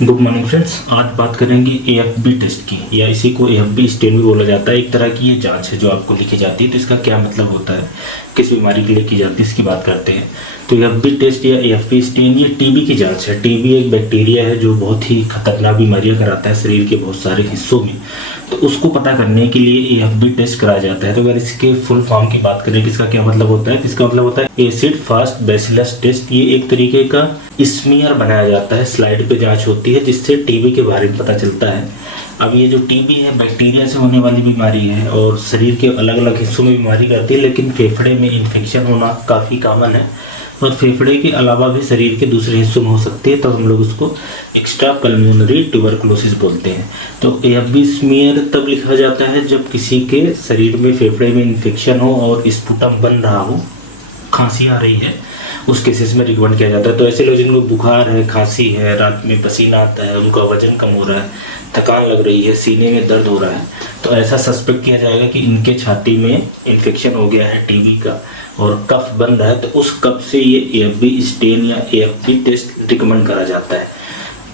Good morning friends. आज बात करेंगे एएफबी टेस्ट की, या इसी को एएफबी स्टेन भी बोला जाता है। एक तरह की ये जांच है जो आपको लिखी जाती है। तो इसका क्या मतलब होता है, किस बीमारी के लिए की जाती है, इसकी बात करते हैं। तो एएफबी टेस्ट या एएफबी स्टेन ये टीबी की जांच है। टीबी एक बैक्टीरिया है जो बहुत ही खतरनाक बीमारियां कराता है शरीर के बहुत सारे हिस्सों में। तो उसको पता करने के लिए एएफबी टेस्ट कराया जाता है। तो अगर इसके फुल फॉर्म की बात करें कि इसका क्या मतलब होता है, इसका मतलब होता है एसिड फास्ट बैसिलस टेस्ट। ये एक तरीके का स्मीयर बनाया जाता है, स्लाइड पे जांच होती है जिससे टीबी के बारे में पता चलता है। अब ये जो टीबी है बैक्टीरिया से होने वाली बीमारी है और शरीर के अलग अलग हिस्सों में बीमारी करती है, लेकिन फेफड़े में इन्फेक्शन होना काफ़ी कॉमन है और फेफड़े के अलावा भी शरीर के दूसरे हिस्सों में हो सकती है। तो हम लोग उसको एक्स्ट्रा पल्मोनरी ट्यूबरकुलोसिस बोलते हैं। तो एएफबी स्मीयर तब लिखा जाता है जब किसी के शरीर में फेफड़े में इन्फेक्शन हो और स्पुटम बन रहा हो, खांसी आ रही है, उस केसेस में रिकमेंड किया जाता है। तो ऐसे लोग जिनको बुखार है, खांसी है, रात में पसीना आता है, उनका वजन कम हो रहा है, थकान लग रही है, सीने में दर्द हो रहा है, तो ऐसा सस्पेक्ट किया जाएगा कि इनके छाती में इन्फेक्शन हो गया है टीबी का और कफ बन रहा है। तो उस कफ से ये एएफबी स्टेन या एएफबी टेस्ट रिकमेंड करा जाता है।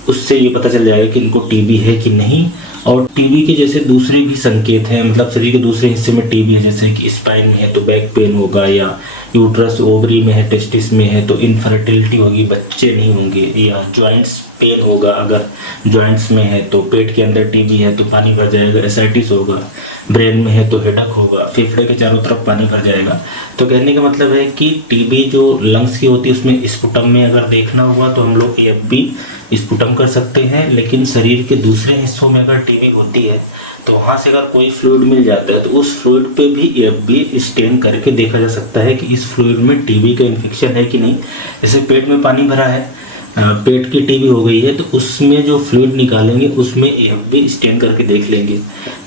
उससे ये पता चल जाएगा कि इनको टीबी है कि नहीं। और टीबी के जैसे दूसरे भी संकेत हैं, मतलब शरीर के दूसरे हिस्से में टीबी है, जैसे कि स्पाइन में है तो बैक पेन होगा, या यूट्रस ओवरी में है, टेस्टिस में है तो इनफर्टिलिटी होगी, बच्चे नहीं होंगे, या जॉइंट्स पेन होगा। अगर जॉइंट्स में है तो पेट के अंदर टीबी है तो पानी भर जाएगा, एसाइटिस होगा। ब्रेन में है तो हेडक होगा, फेफड़े के चारों तरफ पानी भर जाएगा। तो कहने का मतलब है कि टीबी जो लंग्स की होती है उसमें स्पुटम में अगर देखना हुआ तो हम लोग एएफबी स्पुटम कर सकते हैं। लेकिन शरीर के दूसरे हिस्सों में अगर टीबी होती है तो वहाँ से अगर कोई फ्लूइड मिल जाता है तो उस फ्लूइड पे भी एएफबी स्टेन करके देखा जा सकता है कि इस फ्लूइड में टीबी का इन्फेक्शन है कि नहीं। जैसे पेट में पानी भरा है, पेट की टीबी हो गई है, तो उसमें जो फ्लूइड निकालेंगे उसमें एएफबी स्टेन करके देख लेंगे।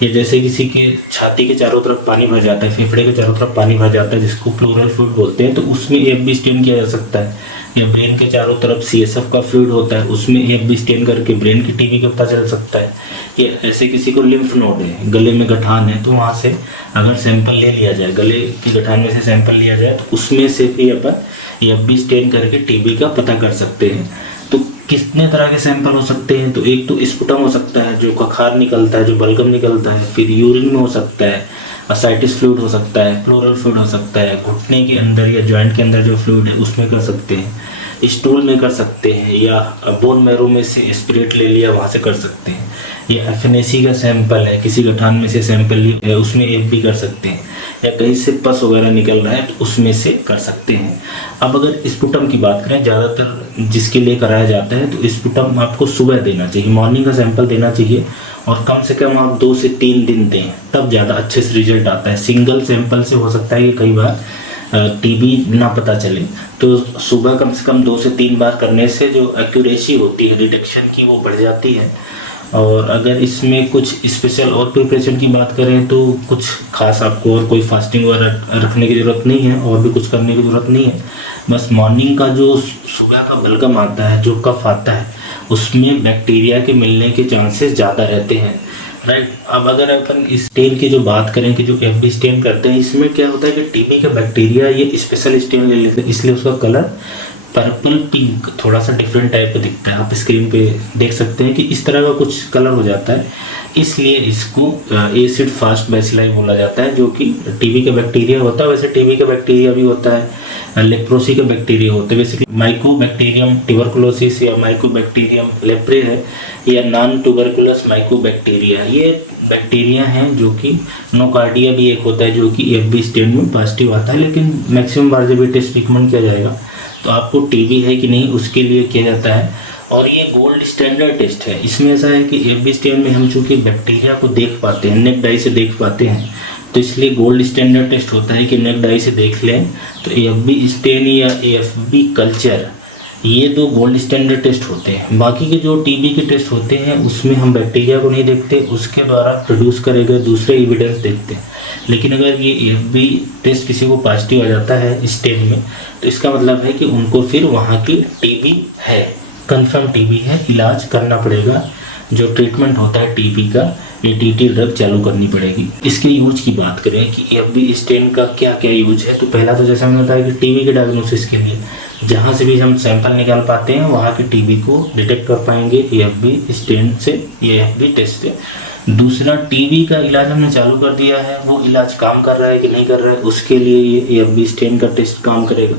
या जैसे किसी के छाती के चारों तरफ पानी भर जाता है, फेफड़े के चारों तरफ पानी भर जाता है जिसको प्लूरल फ्लूइड बोलते हैं, तो उसमें एएफबी स्टेन किया जा सकता है। या ब्रेन के चारों तरफ सीएसएफ का फ्लूइड होता है, उसमें एएफबी स्टेन करके ब्रेन की टीबी का पता चल सकता है। या ऐसे किसी को लिम्फ नोड है, गले में गठान है, तो वहाँ से अगर सैंपल ले लिया जाए, गले की गठान में से सैंपल लिया जाए तो उसमें से भी अपन एएफबी स्टेन करके टीबी का पता कर सकते हैं। तो कितने तरह के सैंपल हो सकते हैं, तो एक तो स्पुटम हो सकता है जो कखार निकलता है, जो बलगम निकलता है, फिर यूरिन में हो सकता है, असाइटिस फ्लूइड हो सकता है, प्लोरल फ्लूइड हो सकता है, घुटने के अंदर या जॉइंट के अंदर जो फ्लूइड है उसमें कर सकते हैं, स्टूल में कर सकते हैं, या बोन मैरो में से स्पिरिट ले लिया वहाँ से कर सकते हैं, या एफएनएसी का सैंपल है, किसी गठान में से सैंपल लिया उसमें एएफबी कर सकते हैं, या कहीं से पस वगैरह निकल रहा है तो उसमें से कर सकते हैं। अब अगर स्पुटम की बात करें, ज़्यादातर जिसके लिए कराया जाता है तो स्पुटम आपको सुबह देना चाहिए, मॉर्निंग का सैंपल देना चाहिए और कम से कम आप 2 से 3 दिन दें, तब ज़्यादा अच्छे से रिजल्ट आता है। सिंगल सैंपल से हो सकता है कि कई बार टीबी ना पता चले, तो सुबह कम से कम 2 से 3 बार करने से जो एक्यूरेसी होती है डिटेक्शन की वो बढ़ जाती है। और अगर इसमें कुछ स्पेशल और प्रिपरेशन की बात करें तो कुछ खास आपको और कोई फास्टिंग वगैरह रखने की ज़रूरत नहीं है और भी कुछ करने की ज़रूरत नहीं है। बस मॉर्निंग का जो सुबह का बलगम आता है, जो कफ आता है, उसमें बैक्टीरिया के मिलने के चांसेस ज़्यादा रहते हैं, राइट। अब अगर अपन स्टेन की जो बात करें कि जो एएफबी स्टेन करते हैं, इसमें क्या होता है कि टीबी का बैक्टीरिया ये स्पेशल स्टेन ले लेते हैं, इसलिए उसका कलर पर्पल पिंक थोड़ा सा डिफरेंट टाइप का दिखता है। आप स्क्रीन पे देख सकते हैं कि इस तरह का कुछ कलर हो जाता है, इसलिए इसको एसिड फास्ट बैसिलाई बोला जाता है, जो कि टीबी का बैक्टीरिया होता है। वैसे टीबी का बैक्टीरिया भी होता है, लेप्रोसी का बैक्टीरिया होता है। बेसिकली माइकोबैक्टीरियम ट्यूबरकुलोसिस या माइकोबैक्टीरियम लेप्रे है, या नॉन ट्यूबरकुलस माइकोबैक्टीरिया, ये बैक्टीरिया हैं जो कि नोकार्डिया भी एक होता है जो कि एएफबी स्टेन में पॉजिटिव आता है। लेकिन मैक्सिमम बार जब ये टेस्ट रिकमेंड किया जाएगा तो आपको टीबी है कि नहीं उसके लिए किया जाता है। और ये गोल्ड स्टैंडर्ड टेस्ट है। इसमें ऐसा है कि एएफबी स्टेन में हम चूँकि बैक्टीरिया को देख पाते हैं, नेक डाई से देख पाते हैं, तो इसलिए गोल्ड स्टैंडर्ड टेस्ट होता है कि नेक डाई से देख लें। तो एएफबी स्टेन या एएफबी कल्चर, ये 2 गोल्ड स्टैंडर्ड टेस्ट होते हैं। बाकी के जो टीबी के टेस्ट होते हैं उसमें हम बैक्टीरिया को नहीं देखते, उसके द्वारा प्रोड्यूस करे गए दूसरे एविडेंस देखते हैं। लेकिन अगर ये एएफबी टेस्ट किसी को पॉजिटिव आ जाता है स्टेन में, तो इसका मतलब है कि उनको फिर वहाँ की टीबी है, कंफर्म टीबी है, इलाज करना पड़ेगा। जो ट्रीटमेंट होता है टीबी का, एटीटी ड्रग चालू करनी पड़ेगी। इसके यूज की बात करें कि एएफबी स्टेन का क्या क्या यूज है, तो पहला तो जैसा मैंने बताया कि टीबी के डायग्नोसिस के लिए, जहाँ से भी हम सैंपल निकाल पाते हैं वहाँ के टीबी को डिटेक्ट कर पाएंगे AFB स्टेन से, AFB टेस्ट से। दूसरा, टीबी का इलाज हमने चालू कर दिया है, वो इलाज काम कर रहा है कि नहीं कर रहा है, उसके लिए ये AFB स्टेन का टेस्ट काम करेगा।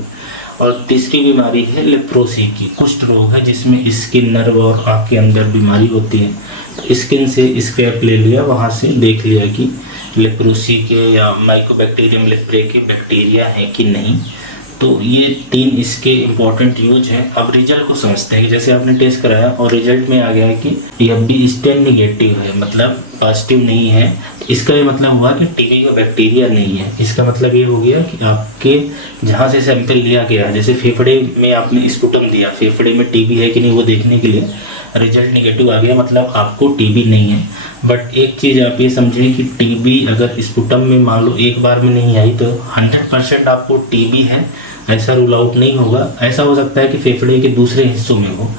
और तीसरी बीमारी है लेप्रोसी की, कुष्ठ रोग है जिसमें स्किन, नर्व और आँख के अंदर बीमारी होती है। तो स्किन से स्क्रैप ले लिया, वहाँ से देख लिया कि लेप्रोसी के या माइकोबैक्टीरियम लेप्रे के बैक्टीरिया है कि नहीं। तो ये 3 इसके इम्पोर्टेंट यूज हैं। अब रिजल्ट को समझते हैं कि जैसे आपने टेस्ट कराया और रिजल्ट में आ गया है कि AFB स्टेन निगेटिव है, मतलब पॉजिटिव नहीं है। इसका ये मतलब हुआ कि टीबी का बैक्टीरिया नहीं है। इसका मतलब ये हो गया कि आपके जहाँ से सैंपल लिया गया है, जैसे फेफड़े में आपने स्पुटम दिया, फेफड़े में टीबी है कि नहीं वो देखने के लिए, रिजल्ट निगेटिव आ गया, मतलब आपको टीबी नहीं है। बट एक चीज़ आप ये समझिए कि टीबी अगर स्पुटम में मान लो एक बार में नहीं आई तो 100% आपको टीबी है ऐसा रूल आउट नहीं होगा। ऐसा हो सकता है कि फेफड़े के दूसरे हिस्सों में हो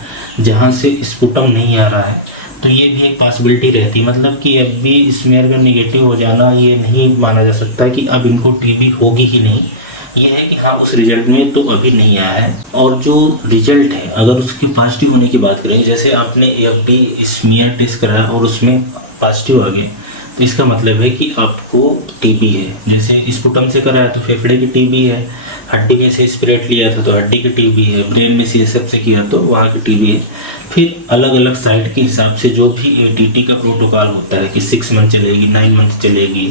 जहाँ से स्पुटम नहीं आ रहा है, तो ये भी एक पॉसिबिलिटी रहती है। मतलब कि AFB स्मीयर में निगेटिव हो जाना ये नहीं माना जा सकता कि अब इनको टीबी होगी ही नहीं। ये है कि हाँ उस रिजल्ट में तो अभी नहीं आया है। और जो रिजल्ट है अगर उसकी पॉजिटिव होने की बात करें, जैसे आपने AFB स्मीयर टेस्ट कराया और उसमें पॉजिटिव आ गया, तो इसका मतलब है कि आपको टीबी है। जैसे स्पुटम से कराया तो फेफड़े की टीबी है, हड्डी में से स्प्रेट लिया था तो हड्डी की टीबी है, ब्रेन में CSF से किया तो वहाँ की टीबी है। फिर अलग अलग साइट के हिसाब से जो भी ATT का प्रोटोकॉल होता है कि 6 मंथ चलेगी, 9 मंथ चलेगी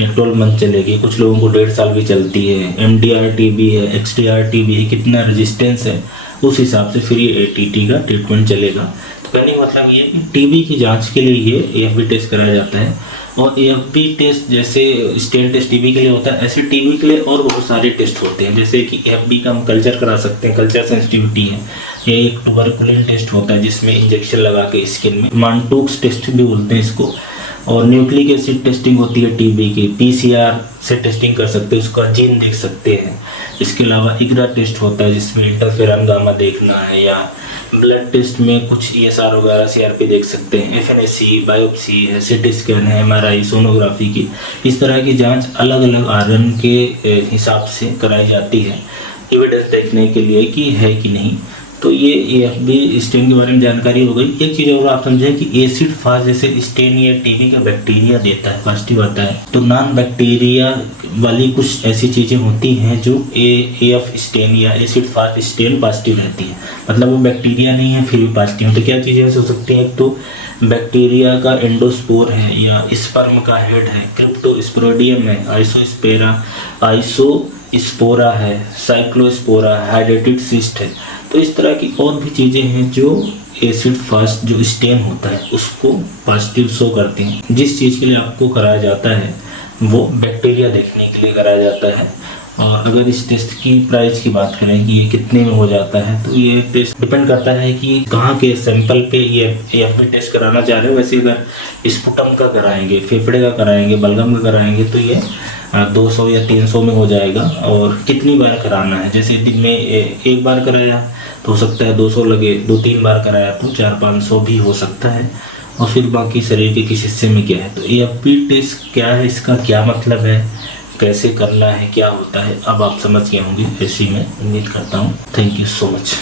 या 12 मंथ चलेगी, कुछ लोगों को 1.5 साल भी चलती है, MDR टीबी है, XDR टीबी है, कितना रेजिस्टेंस है उस हिसाब से फिर ये ATT का ट्रीटमेंट चलेगा। तो कहने का मतलब ये कि टीबी की जांच के लिए ये AFB टेस्ट कराया जाता है। और AFB टेस्ट जैसे स्टेन टेस्ट टीबी के लिए होता है, ऐसे टीबी के लिए और बहुत सारे टेस्ट होते हैं। जैसे कि AFB का हम कल्चर करा सकते हैं, कल्चर सेंसिटिविटी है। ये एक ट्यूबरकुलिन टेस्ट होता है जिसमें इंजेक्शन लगा के स्किन में, मानटूक्स टेस्ट भी बोलते हैं इसको। और न्यूक्लिक एसिड टेस्टिंग होती है टीबी की, PCR से टेस्टिंग कर सकते हैं, उसका जीन देख सकते हैं। इसके अलावा IGRA टेस्ट होता है जिसमें इंटरफेरॉन गामा देखना है, या ब्लड टेस्ट में कुछ ESR वगैरह CRP देख सकते हैं, FNAC, बायोप्सी है, CT स्कैन है, MRI, सोनोग्राफी की। इस तरह की जांच अलग अलग आयरन के हिसाब से कराई जाती है, एविडेंस देखने के लिए कि है कि नहीं। तो ये AFB स्टेन के बारे में जानकारी हो गई। एक चीज़ और आप समझें कि एसिड फास्ट जैसे स्टेन या टीबी का बैक्टीरिया देता है, पॉजिटिव आता है, तो नॉन बैक्टीरिया वाली कुछ ऐसी चीज़ें होती हैं जो AF स्टेन या एसिड फास्ट स्टेन पॉजिटिव रहती है, मतलब वो बैक्टीरिया नहीं है फिर भी पॉजिटिव। तो क्या चीज़ें हो सकती हैं, एक तो बैक्टीरिया का एंडोस्पोर है या स्पर्म का हेड है, क्रिप्टोस्पोरिडियम है, आइसोस्पोरा है, साइक्लोस्पोरा है, हाइड्रेटेड सिस्ट है। तो इस तरह की और भी चीज़ें हैं जो एसिड फास्ट जो स्टेन होता है उसको पॉजिटिव शो करते हैं। जिस चीज़ के लिए आपको कराया जाता है वो बैक्टीरिया देखने के लिए कराया जाता है। और अगर इस टेस्ट की प्राइस की बात करें कि ये कितने में हो जाता है, तो ये टेस्ट डिपेंड करता है कि कहाँ के सैंपल पे ये AFB टेस्ट कराना चाह रहे हो। वैसे अगर स्पुटम का कराएंगे, फेफड़े का कराएंगे, बलगम का कराएंगे तो ये 200 या 300 में हो जाएगा। और कितनी बार कराना है, जैसे दिन में एक बार कराया तो हो सकता है 200 लगे, 2-3 बार कराया तो 400-500 भी हो सकता है। और फिर बाकी शरीर के किस हिस्से में क्या है। तो AFB टेस्ट क्या है, इसका क्या मतलब है, कैसे करना है, क्या होता है, अब आप समझ गए होंगे। ऐसे ही मैं उम्मीद करता हूँ। Thank you so much.